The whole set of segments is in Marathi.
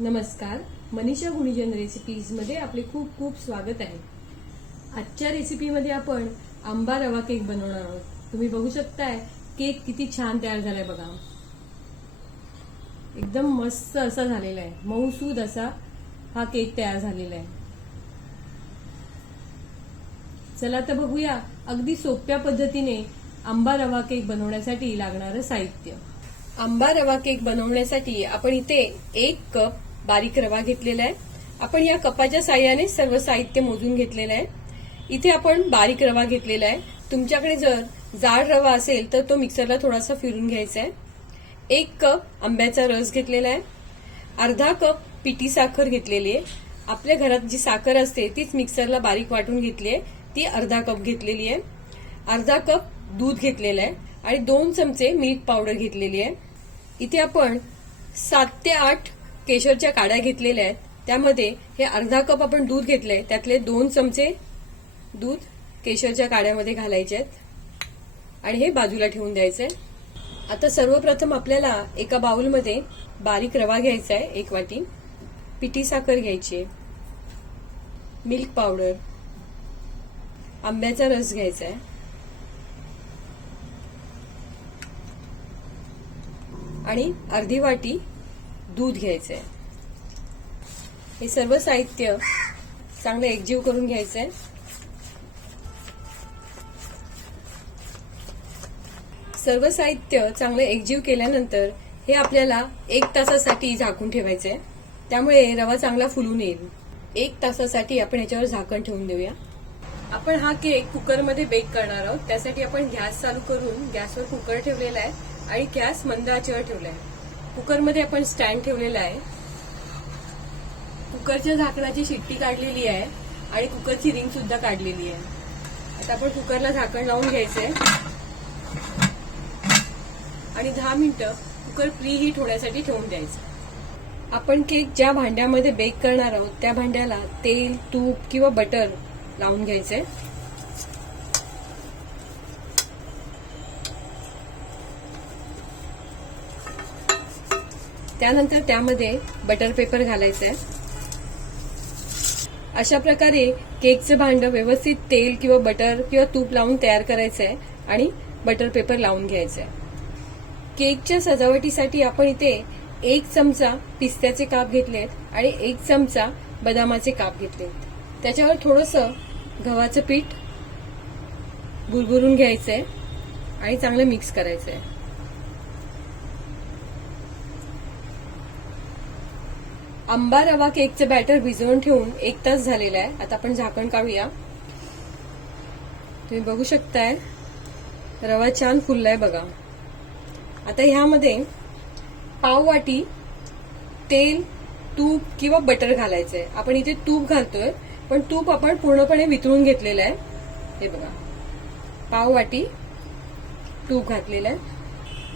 नमस्कार. मनीषा गुणीजन रेसिपीजमध्ये आपले खूप खूप स्वागत आहे. आजच्या रेसिपीमध्ये आपण आंबा रवा केक बनवणार आहोत. तुम्ही बघू शकताय केक किती छान तयार झालाय बघा. एकदम मस्त असा झालेला आहे. मऊसूद असा हा केक तयार झालेला आहे. चला तर बघूया अगदी सोप्या पद्धतीने आंबा रवा केक बनवण्यासाठी लागणारं साहित्य. आंबा रवा केक बनवण्यासाठी आपण इथे एक कप बारीक रवा घेतलेला आहे. आपण या कपाच्या साह्याने सर्व साहित्य मोजून घेतलेलं आहे. इथे आपण बारीक रवा घेतलेला आहे. तुमच्याकडे जर जाड रवा असेल तर तो मिक्सरला थोडासा फिरून घ्यायचा आहे. एक कप आंब्याचा रस घेतलेला आहे. अर्धा कप पिठी साखर घेतलेली आहे. आपल्या घरात जी साखर असते तीच मिक्सरला बारीक वाटून घेतली आहे. ती अर्धा कप घेतलेली आहे. अर्धा कप दूध घेतलेलं आहे आणि दोन चमचे मिल्क पावडर घेतलेली आहे. इथे आपण सात ते आठ केशरच्या काड्या घेतलेल्या आहेत. त्यामध्ये हे अर्धा कप आपण दूध घेतलंय. त्यातले दोन चमचे दूध केशरच्या काड्यामध्ये घालायचे आहेत. आणि हे बाजूला ठेवून द्यायचंय. आता सर्वप्रथम आपल्याला एका बाउलमध्ये बारीक रवा घ्यायचा आहे एक वाटी. पिठी साखर घ्यायची आहे. Milk powder. आंब्याचा रस घ्यायचा आहे. आणि अर्धी वाटी दूध घ्यायचं आहे हे सर्व साहित्य चांगलं एकजीव करून घ्यायचं आहे सर्व साहित्य चांगलं एकजीव केल्यानंतर हे आपल्याला एक तासासाठी झाकून ठेवायचं आहे त्यामुळे रवा चांगला फुलून येईल. एक तासासाठी आपण याच्यावर झाकण ठेवून देऊया. आपण हा केक कुकरमध्ये बेक करणार आहोत. त्यासाठी आपण गॅस चालू करून गॅसवर कुकर ठेवलेला आहे आणि गॅस मंद आचेवर ठेवला आहे. कुकरमध्ये आपण स्टँड ठेवलेला आहे. कुकरच्या झाकणाची शिट्टी काढलेली आहे आणि कुकरची रिंग सुद्धा काढलेली आहे. आता आपण कुकरला झाकण लावून घ्यायचंय. आणि दहा मिनिटं कुकर प्री हीट होण्यासाठी ठेवून द्यायचं. आपण केक ज्या भांड्यामध्ये बेक करणार आहोत त्या भांड्याला तेल तूप किंवा बटर लावून घ्यायचंय. त्यानंतर त्यामध्ये बटर पेपर घालायचं आहे अशा प्रकारे केकचं भांडं व्यवस्थित तेल किंवा बटर किंवा तूप लावून तयार करायचं आहे आणि बटर पेपर लावून घ्यायचं आहे केकच्या सजावटीसाठी आपण इथे एक चमचा पिस्त्याचे काप घेतलेत आणि एक चमचा बदामाचे काप घेतलेत. त्याच्यावर थोडंसं गव्हाचं पीठ गुलबुरून घ्यायचं आहे आणि चांगलं मिक्स करायचं आहे आंबा रवा केकचं बॅटर भिजवून ठेवून एक तास झालेला आहे. आता आपण झाकण काढूया. तुम्ही बघू शकताय रवा छान फुललाय बघा. आता ह्यामध्ये पाव वाटी तेल तूप किंवा बटर घालायचंय. आपण इथे तूप घालतोय पण तूप आपण पूर्णपणे वितळून घेतलेलं आहे. हे बघा. पाव वाटी तूप घातलेलं आहे.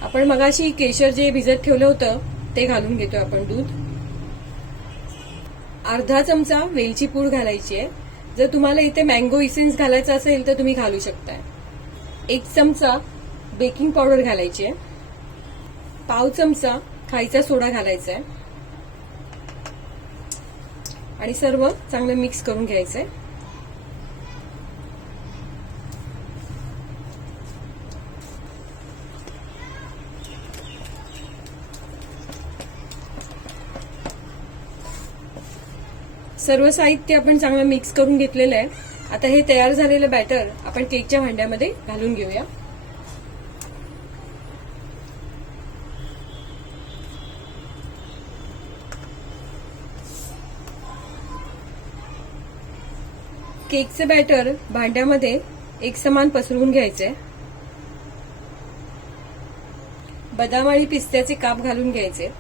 आपण मगाशी केशर जे भिजत ठेवलं होतं ते घालून घेतोय आपण दूध. अर्धा चमचा वेलची पूड घालायची आहे. जर तुम्हाला इथे मँगो इसेन्स घालायचा असेल तर तुम्ही घालू शकताय. एक चमचा बेकिंग पावडर घालायची आहे. पाव चमचा खायचा सोडा घालायचा आहे. आणि सर्व चांगलं मिक्स करून घ्यायचंय सर्व साहित्य आपण चांगलं मिक्स करून घेतलेलं आहे. आता हे तयार झालेलं बॅटर आपण केकच्या भांड्यामध्ये घालून घेऊया. केकचं बॅटर भांड्यामध्ये एक समान पसरवून घ्यायचंय. बदाम आणि पिस्त्याचे काप घालून घ्यायचे.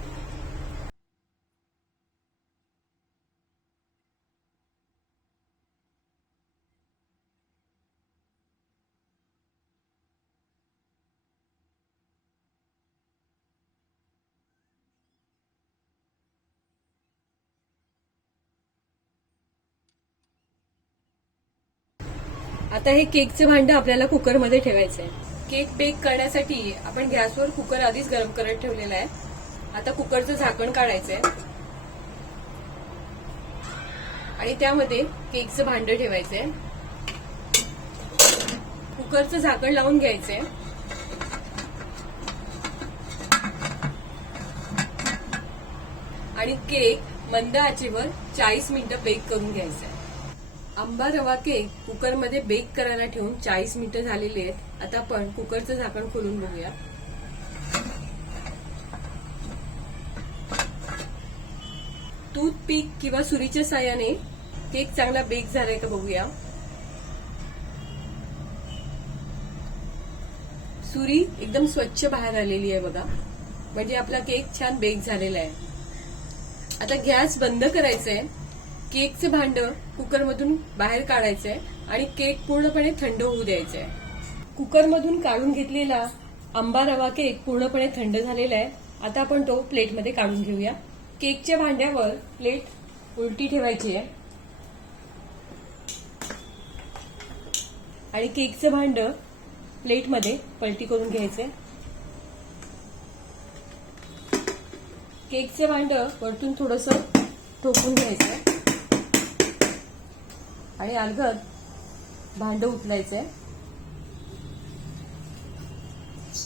आता हे केकचं भांडं आपल्याला कुकरमध्ये ठेवायचं आहे केक बेक करण्यासाठी आपण गॅसवर कुकर आधीच गरम करत ठेवलेला आहे. आता कुकरचं झाकण काढायचंय. आणि त्यामध्ये केकचं भांडं ठेवायचंय. कुकरचं झाकण लावून घ्यायचंय. आणि केक मंद आचेवर चाळीस मिनिटं बेक करून घ्यायचंय. आहे आंबा रवा केक कुकरमध्ये बेक करायला ठेवून चाळीस मिनिटं झालेली आहेत. आता आपण कुकरचं झाकण खोलून बघूया. टूथपिक किंवा सुरीच्या साह्याने केक चांगला बेक झालाय का बघूया. सुरी एकदम स्वच्छ बाहेर आलेली आहे बघा. म्हणजे आपला केक छान बेक झालेला आहे. आता गॅस बंद करायचा आहे केकचं भांड कुकरमधून बाहेर काढायचं आहे आणि केक पूर्णपणे थंड होऊ द्यायचा आहे कुकरमधून काढून घेतलेला आंबा रवा केक पूर्णपणे थंड झालेला आहे. आता आपण तो प्लेटमध्ये काढून घेऊया. केकच्या भांड्यावर प्लेट उलटी ठेवायची आहे. आणि केकचं भांड प्लेटमध्ये पलटी करून घ्यायचंय. केकचे भांड वरतून थोडस ठोकून घ्यायचंय. आणि अलगद भांड उचलायचंय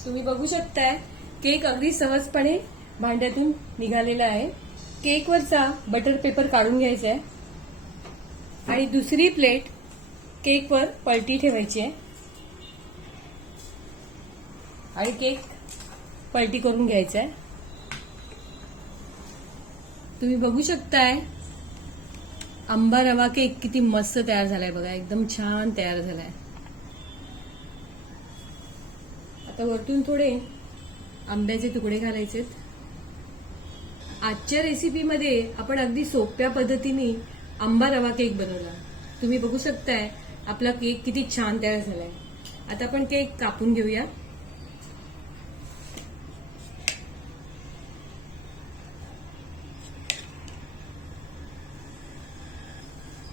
तुम्ही बघू शकताय केक अगदी सहजपणे भांड्यातून निघालेला आहे. केकवरचा बटर पेपर काढून घ्यायचा आहे आणि दुसरी प्लेट केकवर पलटी ठेवायची आहे. आणि केक पलटी करून घ्यायचा आहे तुम्ही बघू शकताय आंबा रवा केक किती मस्त तयार झालाय बघा. एकदम छान तयार झालाय. आता वरतून थोडे आंब्याचे तुकडे घालायचे आजच्या रेसिपीमध्ये आपण अगदी सोप्या पद्धतीने आंबा रवा केक बनवला. तुम्ही बघू शकताय आपला केक किती छान तयार झालाय. आता आपण केक कापून घेऊया.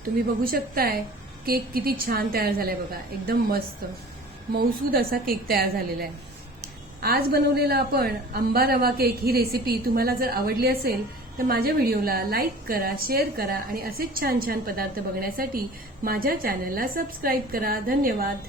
तुम्ही बघू शकताय केक किती छान तयार झालाय बघा. एकदम मस्त. मौसूद असा केक तयार झालेला आहे आज बनवलेला आपण आंबा रवा केक ही रेसिपी तुम्हाला जर आवडली असेल तर माझ्या व्हिडिओला लाईक करा शेअर करा आणि असेच छान छान पदार्थ बघण्यासाठी माझ्या चॅनलला सबस्क्राईब करा. धन्यवाद.